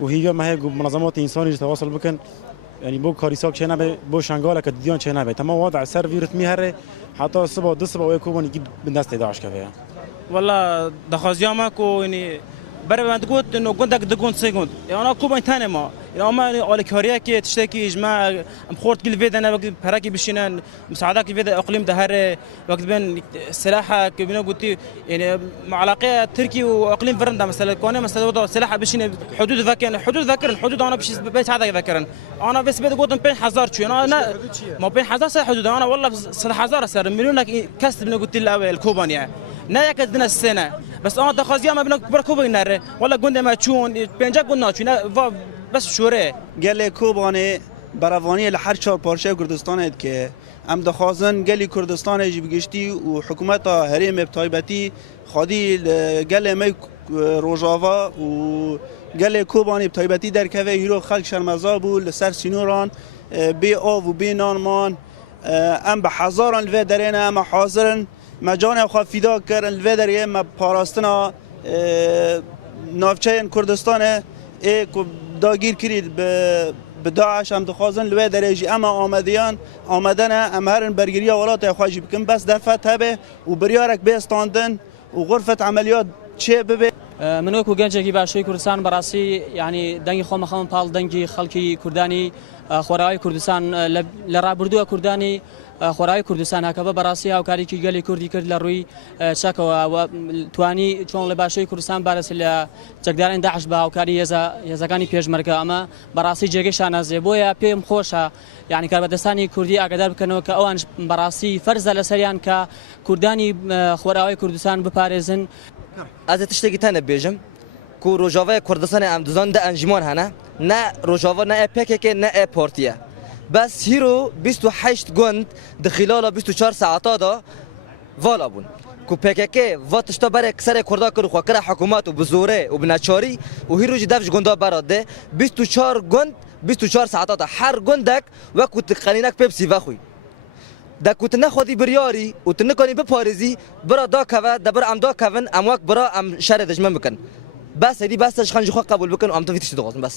و هي ما هي منظمات انسانی تواصل بکن يعني بو كاريساك چه نبه بو شنگال که دیان چه نبه تمام وضع سر ویرت میهره حتی صبح دو صبح ويكون يجيب بالناس داعش كفايه والله دخازياما كو يعني برای من گفت انه گندک دگوند سگوند انا کوبا تانه ما اما اولکاریا که تشتکی اجماع ام خورد كل فيدا انا وقت براكي بشينا مساعدات فيدا اقليم دهر وقت بين سلاحه كبينا قلتي يعني علاقه تركي واقليم فرندا مثلا كونه مثلا سلاحه بشينا حدود ذاكر الحدود انا بش بيت هذا ذاكرن انا بس بيت قلت 5000 شو انا ما 5000 حدود انا والله 6000 صار مليون كاست بنا قلت الكوبان يعني نه یک دن السنه بس انا دخازی ما بنا بركوبه نره ولا گنده ما چون پنجا گند چون بس شوره گل کوبانه براوانی لحر چهار پارچه کردستان که ام دخازن گلی کردستان جی بگشتی و حکومت هریم بتایبتی خادی گل می روجاوا و گل کوبانی بتایبتی در کوه هیرو خلق شرمزا بو لسر سینوران بی آو و بی نانمان ام به هزاران و درینه ام حاضرن مجان خواهد فیدا کردن الویدریه ما پاراستنا نافچه کردستان که داگیر کرید به داعش هم دخوازن الویدریه جی اما آمدن ام هرن برگیری ولات خواهی بکن بس دفت هبه و بریارک بیستاندن و غرفت عملیات چه ببه من وەکو گەنجێکی باشووی کوردستان بەڕاستی یعنی دەنگی خۆمە خەمم پاڵ دەنگی خەڵکی کوردانی خۆراوی کوردستان لە ڕابردووە کوردانی خۆراوی کوردستان هەکە بە بەڕاستی هاوکاریکی گەلی کوردی کرد لە ڕووی چەکەوە توانی چۆن لە باشووی کوردستان بارەس لە جەکدارانی داعش بە هاوکاری هێزەکانی پێشمەرگە ئەمە بەڕاستی جێگەی شانازێ بۆیە پێم خۆشە یعنی کاربەدەستانی کوردی ئاگادار بکەنەوە کە ئەوان بەڕاستی فەرزە لەسەریان کە کوردانی خۆراوی کوردستان بپارێزن. از تشتگی تنه بیجم کو روجاوا کردستان ام دوزان ده انجمان هنه نه روجاوا نه پکک نه پارتیه بس هیرو 28 گوند د خلال 24 ساعت دا والا بون کو پکک واتشتا بر اکثر کردا کرو خو کړه حکومت او بزوره او بنچاری او هیرو جی دفج گوندا براده 24 گوند 24 ساعت دا هر گوندک وقت قنینک پپسی وخوی دا کوت نه خودی بریاری و تنه کنی بپارزی برا دا کوه دا برا ام دا کوون ام وقت برا ام شر دجمن بکن بس هدی بس خنج خو قبول بکن ام تو فیتش دوغاز بس